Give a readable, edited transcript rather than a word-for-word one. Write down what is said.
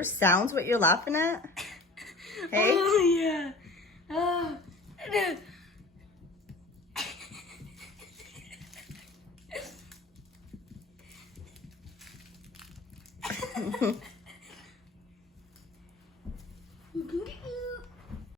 first sounds what you're laughing at? Hey? Oh, yeah. Oh.